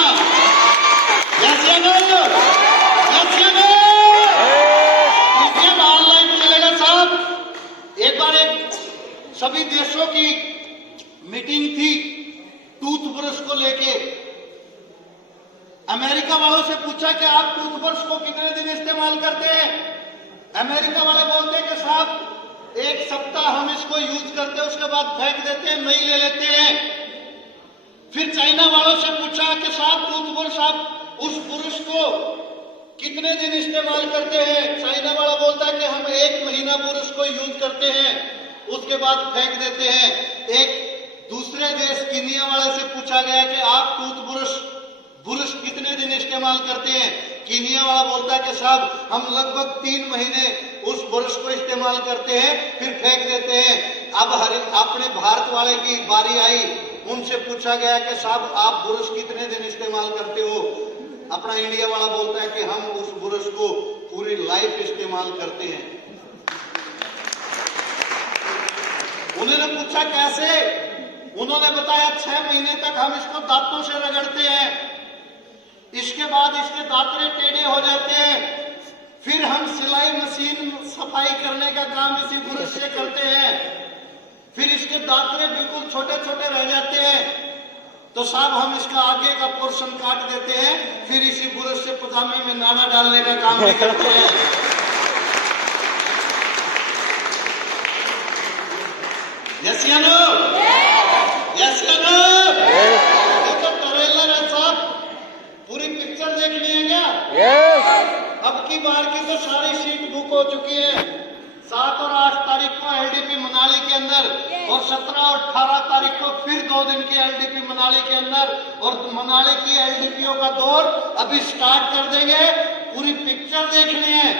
डीटीएम ऑनलाइन चलेगा साहब। एक बार एक सभी देशों की मीटिंग थी टूथब्रश को लेके। अमेरिका वालों से पूछा कि आप टूथब्रश को कितने दिन इस्तेमाल करते हैं। अमेरिका वाले बोलते हैं कि साहब 1 सप्ताह हम इसको यूज करते हैं, उसके बाद फेंक देते हैं, नई ले लेते हैं। फिर चाइना वालों से पूछा कि साहब टूथब्रश आप उस ब्रश को कितने दिन इस्तेमाल करते हैं। चाइना वाला बोलता है कि हम 1 महीना ब्रश को यूज करते हैं, उसके बाद फेंक देते हैं। एक दूसरे देश कीनिया वाले से पूछा गया कि आप ब्रश कितने दिन इस्तेमाल करते हैं। कीनिया वाला बोलता है कि साहब हम लगभग 3 महीने उस ब्रश को इस्तेमाल करते हैं, फिर फेंक देते हैं। अब अपने भारत वाले की बारी आई, उनसे पूछा गया कि साहब आप ब्रश कितने दिन इस्तेमाल करते हो। अपना इंडिया वाला बोलता है कि हम उस ब्रश को पूरी लाइफ इस्तेमाल करते हैं। उन्होंने पूछा कैसे, उन्होंने बताया 6 महीने तक हम इसको दांतों से रगड़ते हैं, इसके बाद इसके दांतरे टेढ़े हो जाते हैं, फिर हम सिलाई मशीन सफाई करने का काम इसी ब्रश से करते हैं, फिर इसके दांतरे बिल्कुल छोटे छोटे रह जाते हैं, तो साहब हम इसका आगे का पोर्शन काट देते हैं, फिर इसी ब्रश से पजामे में नाड़ा डालने का काम भी करते हैं। यस या नो? यस या नो? ये तो ट्रेलर है साहब, पूरी पिक्चर देखनी है क्या? यस। अब की बार की तो सारी सीट बुक हो चुकी है। 7 और 8 तारीख को एलडीपी मनाली के अंदर और 17 और 18 तारीख को फिर 2 दिन की एलडीपी मनाली के अंदर, और मनाली की एलडीपीओ का दौर अभी स्टार्ट कर देंगे। पूरी पिक्चर देखनी है।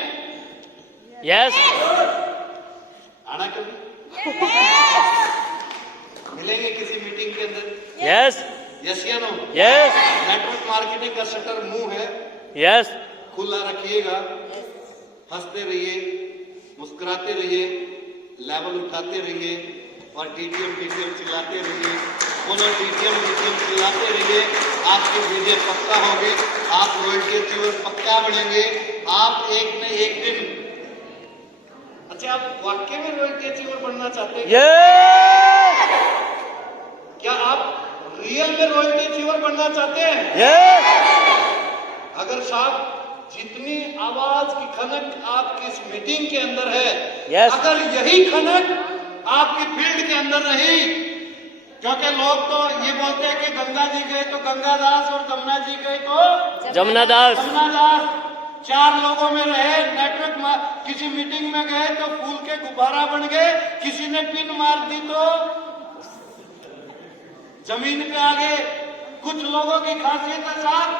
यस। आना कभी मिलेंगे किसी मीटिंग के अंदर। यस। यस या नो? यस। नेटवर्क मार्केटिंग का शटर मुंह है, यस। खुला रखिएगा, हंसते रहिए, मुस्कुराते रहिए, लेवल उठाते रहिए और डीटीएम चिल्लाते रहिए। बोलो डीटीएम चिल्लाते रहिए, आपकी विजय पक्का होगी, आप रॉयल्टी अचीवर पक्का बनेंगे। आप एक न एक दिन, अच्छा आप वाकई में रॉयल्टी अचीवर बनना चाहते हैं? यस। क्या आप रियल में रॉयल्टी अचीवर बनना चाहते हैं? यस। अगर साहब जितनी आवाज की खनक आपकी इस मीटिंग के अंदर है, yes. अगर यही खनक आपकी फील्ड के अंदर रही, क्योंकि लोग तो ये बोलते हैं कि गंगा जी गए तो गंगादास और जमुना जी गए तो जमुनादास। 4 लोगों में रहे। नेटवर्क किसी मीटिंग में गए तो फूल के गुब्बारा बन गए, किसी ने पिन मार दी तो जमीन पे आ गए। कुछ लोगों की खासियत है साहब,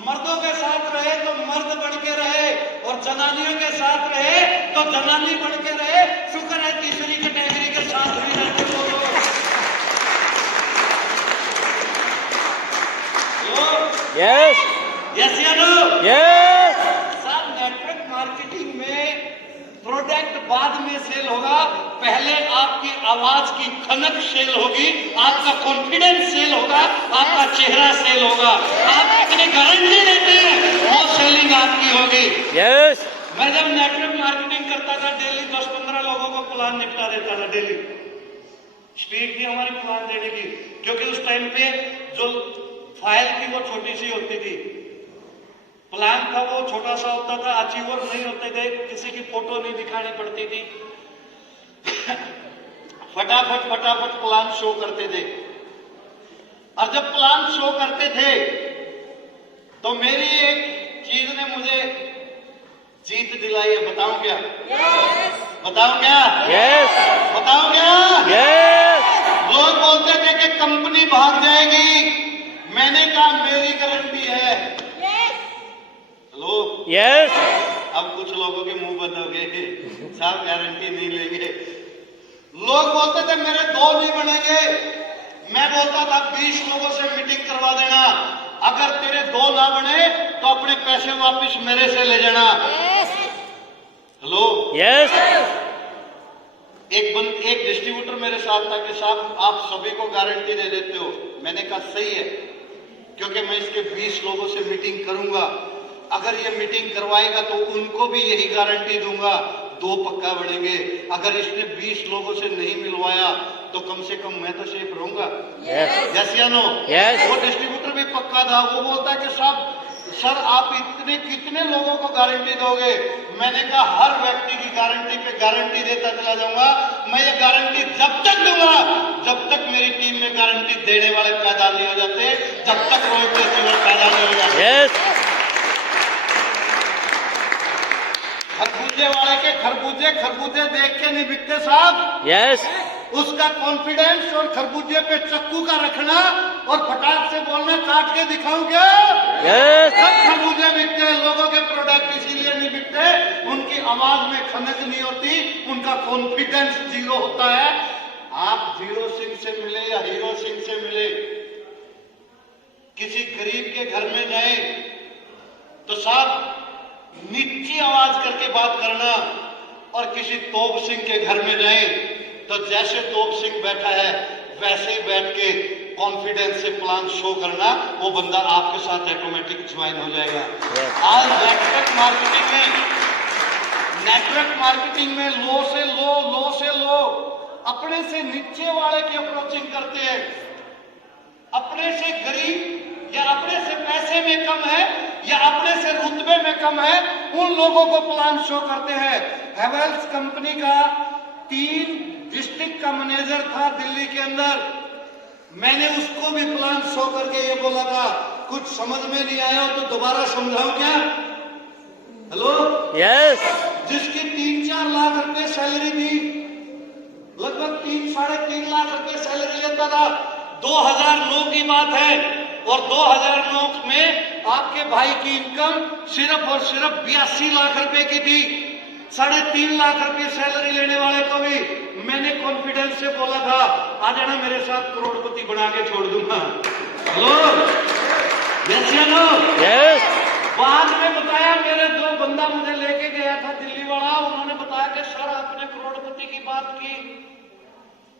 मर्दों के साथ रहे तो मर्द बन के रहे और जनानियों के साथ रहे तो जनानी बन के रहे। शुक्र है तीसरी कैटेगरी के साथ भी रहते हो। यस। यस या नो? यस। आपकी आवाज की खनक सेल होगी, आपका कॉन्फिडेंस सेल होगा, आपका चेहरा सेल होगा। आप कितनी गारंटी देते हैं वो सेलिंग आपकी होगी। Yes. मैं जब नेटवर्क मार्केटिंग करता था डेली 10-15 लोगों को प्लान निपटा देता था डेली। स्पीड थी हमारी प्लान देने की, क्योंकि उस टाइम पे जो फाइल थी वो छोटी सी होती थी, प्लान था वो छोटा सा होता था, अचीवर नहीं होते थे, किसी की फोटो नहीं दिखानी पड़ती थी। फटाफट प्लान शो करते थे। और जब प्लान शो करते थे तो मेरी एक चीज ने मुझे जीत दिलाई है। बताऊं क्या? बताऊं क्या? Yes. बताऊं क्या? Yes. लोग बोलते थे कि कंपनी भाग जाएगी, मैंने कहा मेरी गारंटी है। Hello, Yes. अब कुछ लोगों के मुंह बंद हो गए, साहब गारंटी नहीं लेंगे। लोग बोलते थे मेरे 2 नहीं बनेंगे, मैं बोलता था 20 लोगों से मीटिंग करवा देना, अगर तेरे 2 ना बने तो अपने पैसे वापस मेरे से ले जाना। Hello, Yes. एक डिस्ट्रीब्यूटर मेरे साथ था कि साहब आप सभी को गारंटी दे देते हो। मैंने कहा सही है, क्योंकि मैं इसके 20 लोगों से मीटिंग करूंगा, अगर ये मीटिंग करवाएगा तो उनको भी यही गारंटी दूंगा, 2 पक्का बढ़ेंगे। अगर इसने 20 लोगों से नहीं मिलवाया तो कम से कम मैं तो सेफ रहूंगा। यस या नो? Yes. वो डिस्ट्रीब्यूटर भी पक्का था। वो बोलता है कि साहब सर आप इतने कितने लोगों को गारंटी दोगे? मैंने कहा हर व्यक्ति की गारंटी पे गारंटी देता चला जाऊंगा। मैं ये गारंटी जब तक दूंगा जब तक मेरी टीम में गारंटी देने वाले पैदा नहीं हो जाते, जब तक रॉयल्टी रिसीवर पैदा नहीं हो जाते। Yes. खरबूजे वाले के खरबूजे देख के नहीं बिकते साहब। Yes. उसका कॉन्फिडेंस और खरबूजे पे चक्कू का रखना और फटाक से बोलना काट के दिखाऊं क्या? Yes. सब खरबूजे बिकते हैं। लोगों के प्रोडक्ट इसीलिए नहीं बिकते, उनकी आवाज में खनक नहीं होती, उनका कॉन्फिडेंस 0 होता है। आप हीरो सिंह से मिले या हीरो सिंह से मिले, किसी गरीब के घर में जाए तो साहब नीची आवाज करके बात करना, और किसी तोप सिंह के घर में जाए तो जैसे तोप सिंह बैठा है वैसे ही बैठ के कॉन्फिडेंस से प्लान शो करना, वो बंदा आपके साथ ऑटोमेटिक ज्वाइन हो जाएगा। आज नेटवर्क मार्केटिंग में लो से लो अपने से नीचे वाले की अप्रोचिंग करते हैं। अपने से गरीब या अपने से पैसे में कम है या अपने से रुतबे में कम है, उन लोगों को प्लान शो करते हैं। हैवेल्स कंपनी का 3 डिस्ट्रिक्ट का मैनेजर था दिल्ली के अंदर, मैंने उसको भी प्लान शो करके ये बोला था कुछ समझ में नहीं आया हो तो दोबारा समझाऊं क्या? Hello, Yes. जिसकी 3-4 लाख रुपए सैलरी थी, लगभग 3-3.5 लाख रुपए सैलरी लेता था। 2009 की बात है, और 2009 में आपके भाई की इनकम सिर्फ और सिर्फ 82 लाख रुपए की थी। 3.5 लाख रुपए सैलरी लेने वाले को भी मैंने कॉन्फिडेंस से बोला था आ जाना मेरे साथ, करोड़पति बना के छोड़ दूंगा। हेलो, यस या नो? Yes. बाद में बताया, मेरे 2 बंदा मुझे लेके गया था दिल्ली वाला, उन्होंने बताया कि सर आपने करोड़पति की बात की,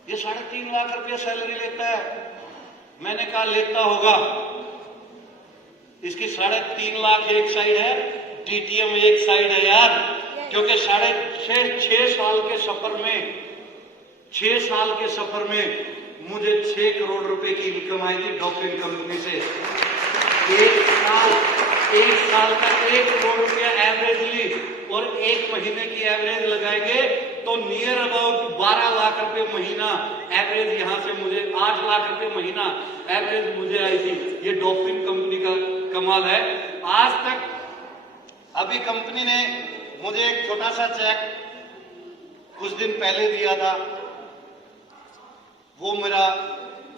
ये 3.5 लाख रुपया सैलरी लेता है। मैंने कहा लेता होगा, इसकी 3.5 लाख एक साइड है, डीटीएम एक साइड है यार, क्योंकि 6 साल के सफर में मुझे 6 करोड़ रुपए की इनकम आई थी डॉक्टरिन कंपनी से। एक साल का 1 करोड़ रुपया एवरेजली, और 1 महीने की एवरेज लगाएंगे तो नियर अबाउट 12 लाख रुपए महीना एवरेज, यहां से मुझे 8 लाख रुपए महीना एवरेज मुझे आई थी। ये डॉक्टरिन कंपनी का कमाल है। आज तक अभी कंपनी ने मुझे एक छोटा सा चेक कुछ दिन पहले दिया था, वो मेरा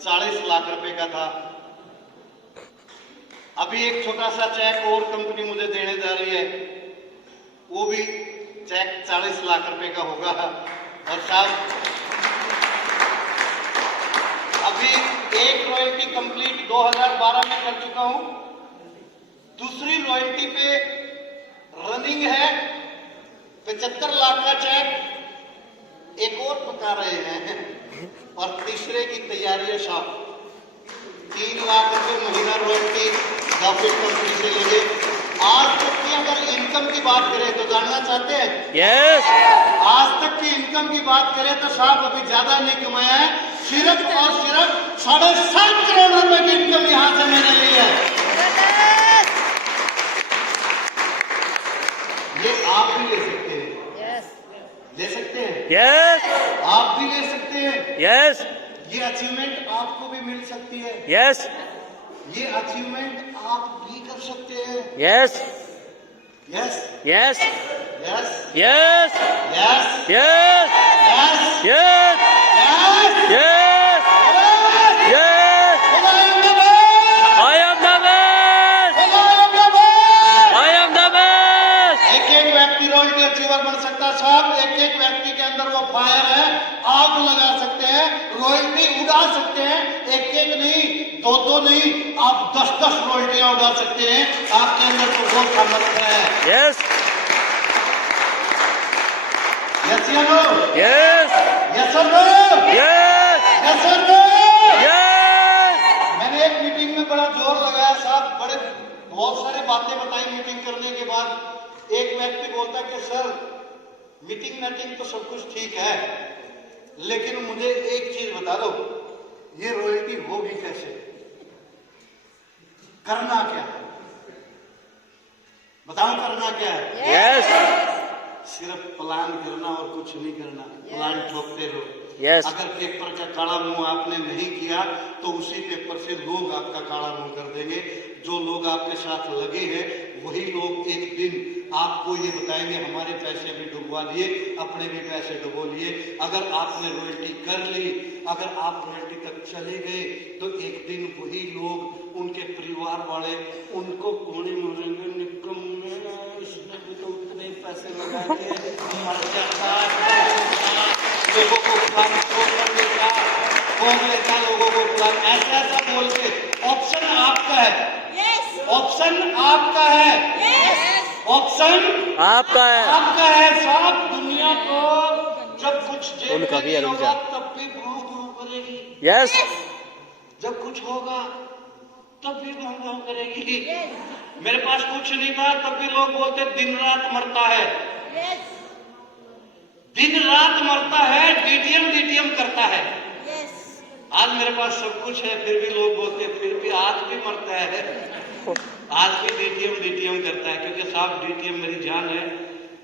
40 लाख रुपए का था। अभी एक छोटा सा चेक और कंपनी मुझे देने जा रही है, वो भी चेक 40 लाख रुपए का होगा। और साहब अभी एक रॉयल्टी कंप्लीट 2012 में कर चुका हूं, दूसरी रॉयल्टी पे रनिंग है। 75 लाख का चेक एक और पका रहे हैं और तीसरे की तैयारी है साहब। 3 लाख रुपए महीना रॉयल्टी डॉफिन कंपनी से लेंगे। आज तक की अगर इनकम की बात करें तो जानना चाहते हैं? यस। आज तक की इनकम की बात करें तो साहब अभी ज्यादा नहीं कमाया है, सिर्फ और सिर्फ 7.5 करोड़ रुपए की इनकम यहां से मैंने ली है। ये आप भी ले सकते हैं, ले सकते हैं, यस। आप भी ले सकते हैं। यस। ये अचीवमेंट आपको भी मिल सकती है, यस। ये अचीवमेंट आप भी कर सकते हैं। Yes. Yes yes. Yes yes. Yes yes. Yes yes. Yes yes. Yes. I am the best. I am the best. एक एक व्यक्ति रॉयल्टी अचीवर बन सकता है साहब। एक एक व्यक्ति के अंदर वो फायर है, आग लगा सकते हैं, रॉयल्टी उड़ा सकते हैं। एक एक नहीं, दो नहीं, आप 10-10 रॉयल्टियां उड़ा सकते हैं। आपके अंदर तो बहुत सामर्थ्य है। Yes. यस या नो? Yes. यस और नो? Yes. यस और नो? Yes. मैंने एक मीटिंग में बड़ा जोर लगाया साहब, बहुत सारी बातें बताई मीटिंग करने के बाद। एक व्यक्ति बोलता कि सर मीटिंग तो सब कुछ ठीक है, लेकिन मुझे एक चीज बता दो, ये रॉयल्टी होगी कैसे, करना क्या है, बताओ करना क्या है? Yes. सिर्फ प्लान करना और कुछ नहीं करना। प्लान ठोकते रहो। Yes. अगर पेपर का काला मुंह आपने नहीं किया तो उसी पेपर से लोग आपका काला मुंह कर देंगे। जो लोग आपके साथ लगे हैं वही लोग एक दिन आपको ये बताएंगे हमारे पैसे भी डुबवा लिए, अपने भी पैसे डुबो लिए। अगर आपने रॉयल्टी कर ली, अगर आप रॉयल्टी तक चले गए तो एक दिन वही लोग, उनके परिवार वाले उनको कोने मारेंगे, निकम्मे इसने भी तो उतने पैसे लगा दिए, मर जाता लोगों को प्लान कर लेता, कौन लेता लोगों को प्लान, ऐसा बोल के। ऑप्शन आपका है, ऑप्शन आपका है, ऑप्शन आपका है। आपका है साहब। दुनिया को जब कुछ जेब उनका में भी नहीं है, होगा तब भी गुरु गुरु करेगी। Yes. जब कुछ होगा तब भी गुरु करेगी। मेरे पास कुछ नहीं था तब भी लोग बोलते दिन रात मरता है, दिन रात मरता है, डीटीएम करता है। आज मेरे पास सब कुछ है फिर भी लोग बोलते फिर भी आज भी मरता है, आज भी डीटीएम करता है। क्योंकि साहब डीटीएम मेरी जान है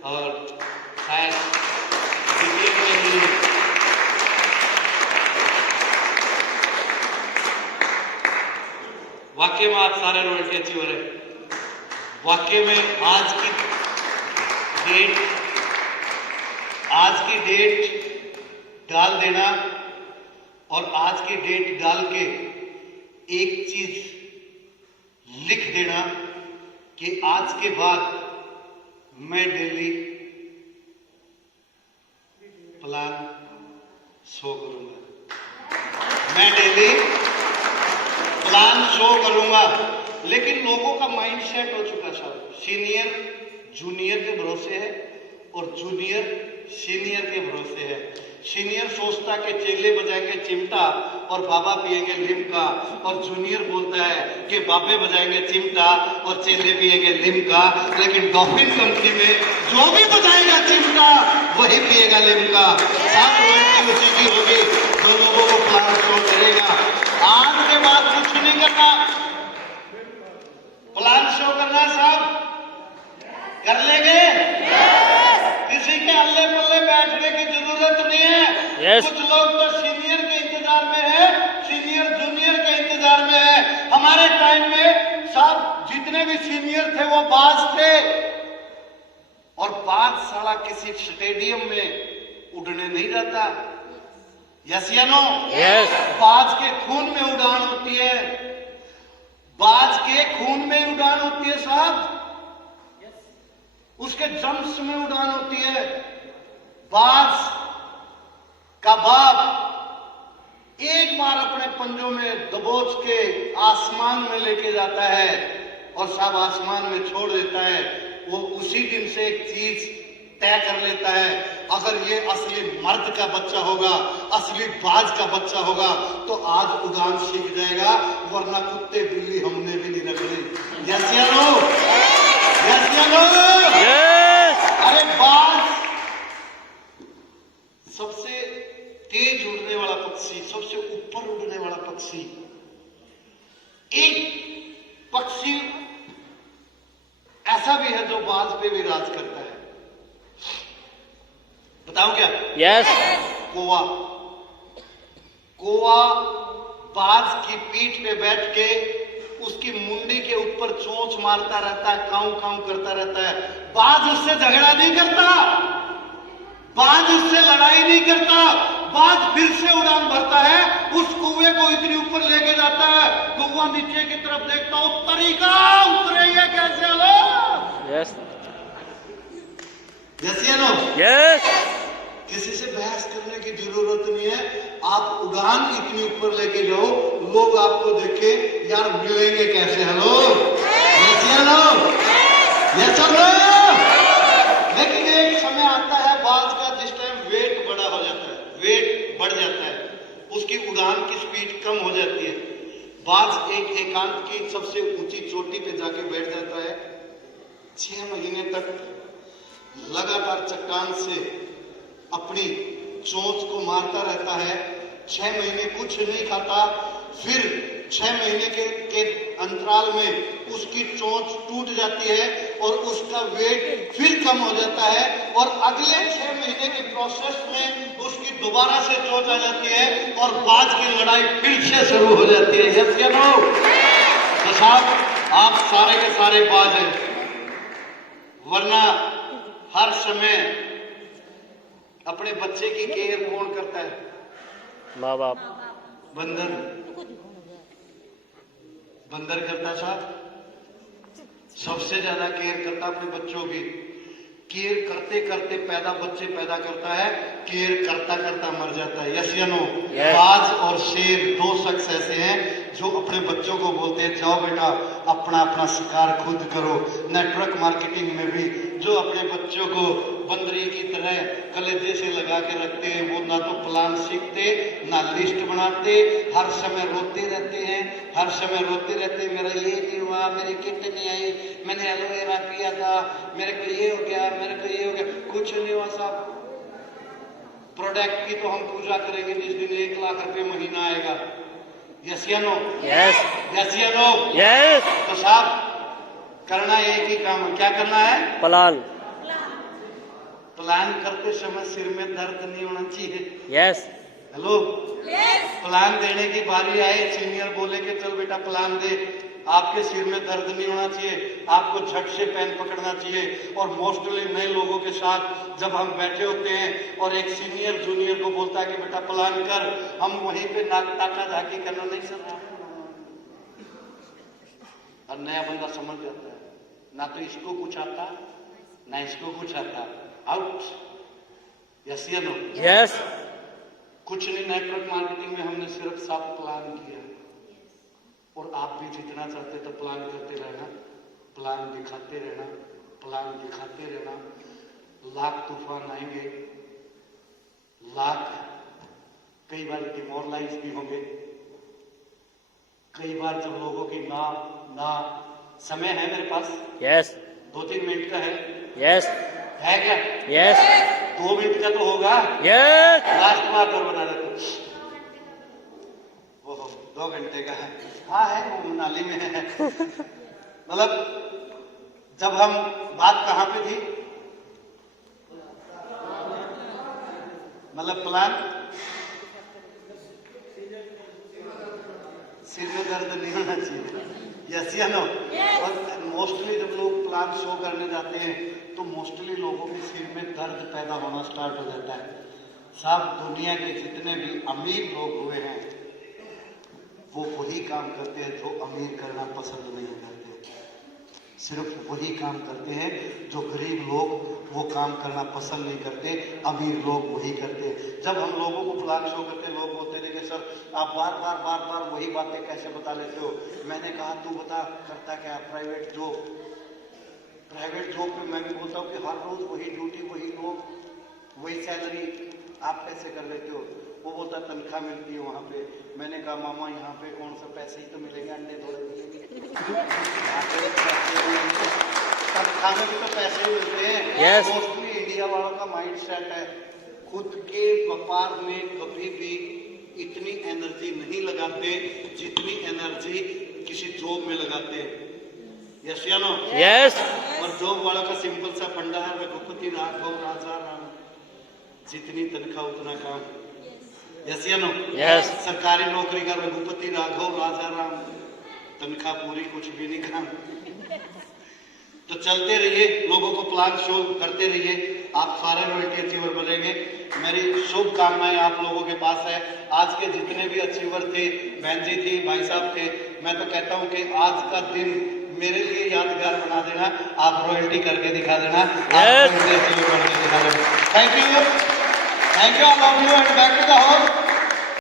और शायद डीटीएम में ही वाकई में आप सारे रॉयल्टी अचीवर है। वाकई में आज की डेट डाल देना और आज की डेट डाल के एक चीज लिख देना कि आज के बाद मैं डेली प्लान शो करूंगा, मैं डेली प्लान शो करूंगा। लेकिन लोगों का माइंड सेट हो चुका साहब, सीनियर जूनियर के भरोसे है और जूनियर सीनियर के भरोसे है। सीनियर सोचता कि चेले बजाएंगे चिमटा और बाबा पिएंगे लिमका, और जूनियर बोलता है कि बाबे बजाएंगे चिमटा और चेले पिएंगे लिमका। लेकिन डॉल्फिन कंपनी में जो भी बजाएगा चिमटा वही पिएगा लिमका। साथ रॉयल्टी उसी की होगी जो लोगों को प्लान शो करेगा। आज के बाद कुछ नहीं करना, प्लान शो करना साहब, कर लेंगे। किसी के अल्ले पल्ले बैठने की जरूरत नहीं है। Yes. कुछ लोग तो सीनियर के इंतजार में है, सीनियर जूनियर के इंतजार में है। हमारे टाइम में सब जितने भी सीनियर थे वो बाज थे, और बाज साला किसी स्टेडियम में उड़ने नहीं जाता। यस या नो? Yes. बाज के खून में उड़ान होती है, बाज के खून में उड़ान होती है साहब, उसके जम्स में उड़ान होती है। बाज का बाप एक बार अपने पंजों में दबोच के आसमान में लेके जाता है और साहब आसमान में छोड़ देता है। वो उसी दिन से एक चीज तय कर लेता है। अगर ये असली मर्द का बच्चा होगा, असली बाज का बच्चा होगा, तो आज उड़ान सीख जाएगा, वरना कुत्ते बिल्ली हमने भी नहीं रखने। यस या नो? यस या नो? यस अरे बाज सबसे तेज उड़ने वाला पक्षी, सबसे ऊपर उड़ने वाला पक्षी। एक पक्षी ऐसा भी है जो बाज पे भी राज करता है। बताऊं क्या? यस कौवा। कौवा बाज की पीठ पे बैठ के उसकी मुंडी के ऊपर चोंच मारता रहता है, काऊ काऊ करता रहता है। बाज उससे झगड़ा नहीं करता, बाज उससे लड़ाई नहीं करता, बाज फिर से उड़ान भरता है, उस कौवे को इतनी ऊपर लेके जाता है। कौवा नीचे की तरफ देखता, उतरेगा, उतरेगा कैसे? हलो यस जैसे नो? यस किसी से बहस करने की जरूरत नहीं है। आप उड़ान इतनी ऊपर लेके जाओ, लोग आपको देखे, यार मिलेंगे कैसे? हेलो जैसे नो? Yes no? लेकिन एक समय आता है बाज का, जिस टाइम वेट बड़ा हो जाता है, वेट बढ़ जाता है, उसकी उड़ान की स्पीड कम हो जाती है। बाज एक एकांत की सबसे ऊंची चोटी पे जाके बैठ जाता है। 6 महीने तक लगातार चट्टान से अपनी चोंच को मारता रहता है। 6 महीने कुछ नहीं खाता, फिर 6 महीने के अंतराल में उसकी चोंच टूट जाती है और उसका वेट फिर कम हो जाता है, और अगले 6 महीने के प्रोसेस में उसकी दोबारा से चोंच आ जाती है और बाज की लड़ाई फिर से शुरू हो जाती है। यस या नो? तो साहब आप सारे के सारे बाज हैं, वरना हर समय अपने बच्चे की केयर कौन करता है? माँ बाप। बंदर। बंदर करता साहब, सबसे ज्यादा केयर करता अपने बच्चों की। केयर करते करते बच्चे पैदा करता है, केयर करता करता मर जाता है। यस या नो? Yes. बाज और शेर 2 शख्स ऐसे हैं जो अपने बच्चों को बोलते हैं, जाओ बेटा अपना अपना शिकार खुद करो। नेटवर्क मार्केटिंग में भी जो अपने बच्चों को बंदरी की तरह कलेजे से लगा के रखते हैं, वो ना तो प्लान सीखते, ना लिस्ट बनाते, हर समय रोते रहते हैं, हर समय रोते रहते हैं, मेरा ये नहीं हुआ, मेरी किट नहीं आई, मैंने एलोवेरा पिया था, मेरे को ये हो गया, मेरे को ये हो गया। कुछ नहीं हुआ साहब। प्रोडक्ट की तो हम पूजा करेंगे जिस दिन 1 लाख रुपए महीना आएगा। यस या नो? यस यस या नो? यस तो साहब करना एक ही काम है। क्या करना है? प्लान। प्लान करते समय सिर में दर्द नहीं होना चाहिए। Yes hello? प्लान देने की बारी आए, सीनियर बोले कि चल बेटा प्लान दे, आपके सिर में दर्द नहीं होना चाहिए, आपको झट से पेन पकड़ना चाहिए। और मोस्टली नए लोगों के साथ जब हम बैठे होते हैं और एक सीनियर जूनियर को बोलता है कि बेटा प्लान कर, हम वहीं पे नाक टाका झाकी करना नहीं सर, और नया बंदा समझ जाता है, ना तो इसको कुछ आता ना इसको कुछ आता, आउट। यस या नो? यस कुछ नहीं, नेटवर्क मार्केटिंग में हमने सिर्फ 7 प्लान किया, और आप भी जितना चाहते तो प्लान करते रहना, प्लान दिखाते रहना, प्लान दिखाते रहना। लाख तूफान आएंगे, लाख कई बार डिमोरलाइज भी होंगे, कई बार जब लोगों की ना समय है मेरे पास, यस 2-3 मिनट का है। यस है क्या? यस 2 मिनट का तो होगा। यस लास्ट बात और बना देते, वो 2 घंटे का है। हाँ है, वो मनाली में है। मतलब जब हम बात कहाँ पे थी, मतलब प्लान, सिर में दर्द नहीं होना चाहिए। यस या नो? और मोस्टली जब लोग प्लान शो करने जाते हैं तो मोस्टली लोगों के सिर में दर्द पैदा होना स्टार्ट हो जाता है। साहब दुनिया के जितने भी अमीर लोग हुए हैं वो वही काम करते हैं जो अमीर करना पसंद नहीं करते, सिर्फ वही काम करते हैं जो गरीब लोग वो काम करना पसंद नहीं करते, अमीर लोग वही करते हैं। जब हम लोगों को प्लान शो करते, लोग बोलते थे कि सर आप बार बार वही बातें कैसे बता लेते हो। मैंने कहा तू बता करता क्या? प्राइवेट जॉब पे मैं भी बोलता हूँ कि हर रोज वही ड्यूटी, वही वही सैलरी आप कैसे कर लेते हो? वो बोलता तनख्वाह मिलती है वहाँ पे। मैंने कहा मामा यहाँ पे कौन सा पैसे ही तो मिलेंगे, अंडे थोड़े मिलेंगे। तनख्वाह में भी तो पैसे मिलते हैं। Yes. मोस्टली इंडिया वालों का माइंड सेट है, खुद के व्यापार में कभी भी इतनी एनर्जी नहीं लगाते जितनी एनर्जी किसी जॉब में लगाते हैं। यस या नो? यस। और जॉब वालों का सिंपल सा फंडा है, रघुपति राघव राजा राम, जितनी तनख्वाह उतना काम। यस या नो? यस। सरकारी नौकरी का रघुपति राघव राजा राम, तनख्वाह पूरी कुछ भी नहीं काम। तो चलते रहिए, लोगों को प्लान शो करते रहिए, आप सारे रॉयल्टी अचीवर बनेंगे। मेरी शुभकामनाएं आप लोगों के पास है। आज के जितने भी अचीवर थे, बहन जी थी, भाई साहब थे, मैं तो कहता हूं कि आज का दिन मेरे लिए यादगार बना देना, आप रॉयल्टी करके दिखा देना, आप रॉयल्टी अचीवर करके दिखा देना। Thank you, I love you and back to the house.